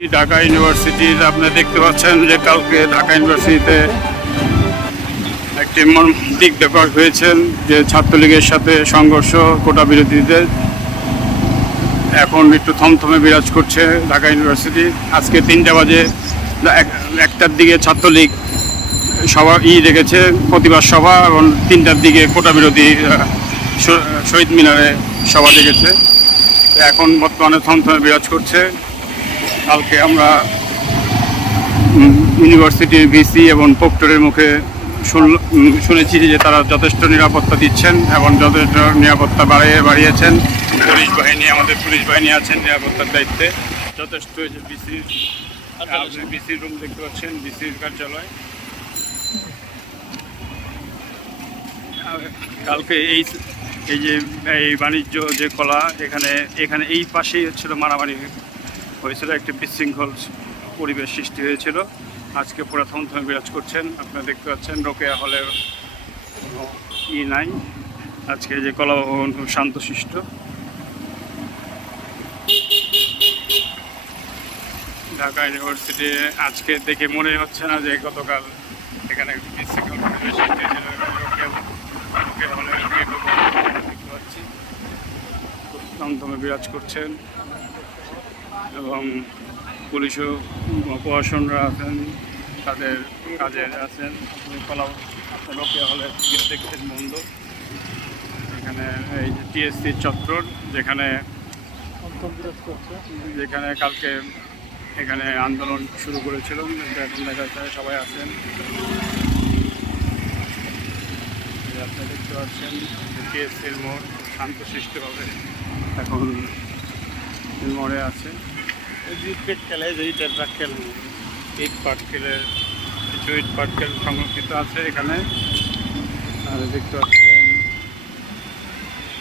ঢাকা ইউনিভার্সিটির আপনি দেখতে পাচ্ছেন যে কালকে ঢাকা ইউনিভার্সিটিতে একটি দিক দেখার হয়েছেন যে ছাত্রলীগের সাথে সংঘর্ষ, কোটা বিরোধীদের এখন একটু থমথমে বিরাজ করছে ঢাকা ইউনিভার্সিটি। আজকে তিনটা বাজে একটার দিকে ছাত্রলীগ সভা ই রেখেছে, প্রতিবাদ সভা এবং তিনটার দিকে কোটা বিরোধী শহীদ মিনারে সভা রেখেছে এখন বর্তমানে থমথমে বিরাজ করছে। কালকে আমরা ইউনিভার্সিটির ভিসি এবং প্রক্টরের মুখে শুনেছি যে তারা যথেষ্ট নিরাপত্তা দিচ্ছেন এবং যথেষ্ট নিরাপত্তা বাড়িয়ে, বাড়িয়েছেন। পুলিশ বাহিনী, আমাদের পুলিশ বাহিনী আছেন নিরাপত্তার দায়িত্বে। যথেষ্ট যে বিসির বিসির রুম দেখতে পাচ্ছেন বিসির কার্যালয়। কালকে এই এই যে, এই বাণিজ্য যে কলা, এখানে এখানে এই পাশেই হচ্ছিল মারামারি হয়েছিল, একটি বিশৃঙ্খল পরিবেশ সৃষ্টি হয়েছিল। আজকে পুরো থমথমে বিরাজ করছেন, আপনারা দেখতে পাচ্ছেন, রোকেয়া হলে কোনো ই নাই। আজকে যে কলা ভবন খুব শান্তশিষ্ট। ঢাকা ইউনিভার্সিটি আজকে দেখে মনে হচ্ছে না যে গতকাল এখানে বিশৃঙ্খল পরিবেশ সৃষ্টি হয়েছিল রোকেয়া রোকেয়া হলে দেখতে পাচ্ছি। থমথমে বিরাজ করছেন। এবং পুলিশও প্রশাসনরা আছেন, তাদের কাজে আছেন। কলা হলে দেখছেন বন্ধ। এখানে এই যে টিএসসি চত্বর, যেখানে যেখানে কালকে এখানে আন্দোলন শুরু করেছিল, এখন দেখা যায় সবাই আছেন। আপনি দেখতে পাচ্ছেন টিএসসির মোড় শান্ত শান্তশিষ্টভাবে এখন মোড়ে আছে। খেলে যে ইটের পাটকেল ইট পাটকেলের কিছু ইট পাটকেল সংরক্ষিত আছে এখানে। আর দেখতে পাচ্ছেন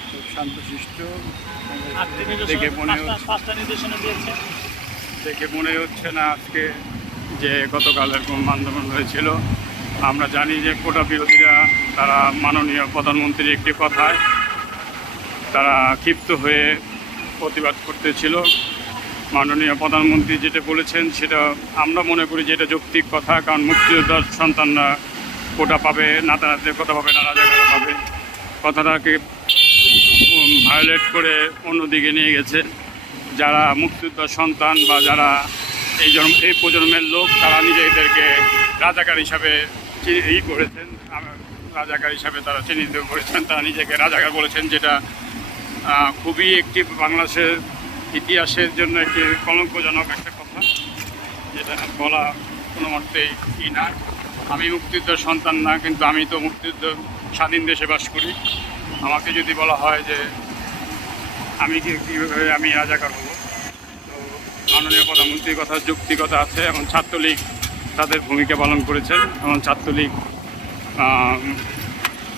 খুব শান্তশিষ্ট। দেখে মনে দেখে মনে হচ্ছে না আজকে যে গতকাল এরকম আন্দোলন হয়েছিল। আমরা জানি যে কোটা বিরোধীরা তারা মাননীয় প্রধানমন্ত্রীর একটি কথায় তারা ক্ষিপ্ত হয়ে প্রতিবাদ করতেছিল। মাননীয় প্রধানমন্ত্রী যেটা বলেছেন, সেটা আমরা মনে করি যে এটা যৌক্তিক কথা, কারণ মুক্তিযোদ্ধার সন্তানরা কোটা পাবে নাতানাতিদের কথা পাবে, না রাজাকারা পাবে। কথাটাকে ভায়োলেট করে অন্যদিকে নিয়ে গেছে। যারা মুক্তিযোদ্ধার সন্তান বা যারা এই জন্ম, এই প্রজন্মের লোক, তারা নিজেদেরকে রাজাকার হিসাবে ই করেছেন। রাজাকার হিসাবে তারা চিহ্নিত করেছেন, তারা নিজেকে রাজাকার বলেছেন, যেটা খুবই একটি বাংলাদেশের ইতিহাসের জন্য একটি কলঙ্কজনক একটা কথা, যেটা বলা কোনো মতেই ই না। আমি মুক্তিযুদ্ধের সন্তান না, কিন্তু আমি তো মুক্তিযুদ্ধ, স্বাধীন দেশে বাস করি। আমাকে যদি বলা হয় যে আমি কি, কীভাবে আমি রাজাকার হব? তো মাননীয় প্রধানমন্ত্রীর কথা যুক্তিকতা আছে, এবং ছাত্রলীগ তাদের ভূমিকা পালন করেছেন, এবং ছাত্রলীগ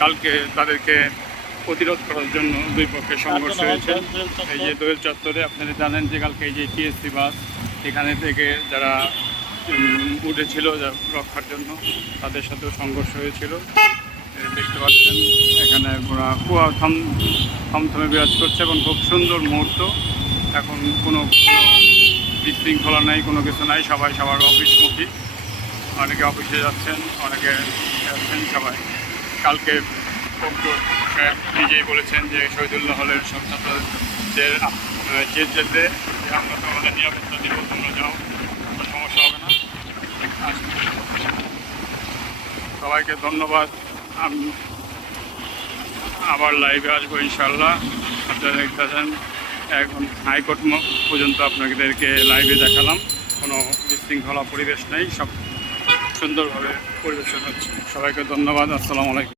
কালকে তাদেরকে প্রতিরোধ করার জন্য দুই পক্ষে সংঘর্ষ হয়েছে। এই যে দোয়েল চত্বরে আপনারা জানেন যে কালকে এই যে টিএসসি বাস এখানে থেকে যারা উঠেছিল রক্ষার জন্য তাদের সাথেও সংঘর্ষ হয়েছিল। দেখতে পাচ্ছেন এখানে পুরা কুয়া থম থমথমে বিরাজ করছে এবং খুব সুন্দর মুহূর্ত। এখন কোনো বিশৃঙ্খলা নাই কোনো কিছু নাই সবাই সবার অফিসমুখী। অনেকে অফিসে যাচ্ছেন অনেকে যাচ্ছেন সবাই। কালকে নিজেই বলেছেন যে শহীদুল্লাহ হলের সব ছাত্রদের যে যেতে আমরা তোমাদের নিরাপত্তা দিব, তোমরা যাও সমস্যা হবে না। সবাইকে ধন্যবাদ। আমি আবার লাইভে আসব ইনশাল্লাহ আপনারা দেখতেছেন, এখন হাইকোর্ট পর্যন্ত আপনাদেরকে লাইভে দেখালাম। কোনো বিশৃঙ্খলা পরিবেশ নেই, সব সুন্দরভাবে পরিবেশন হচ্ছে। সবাইকে ধন্যবাদ, আসসালামু আলাইকুম।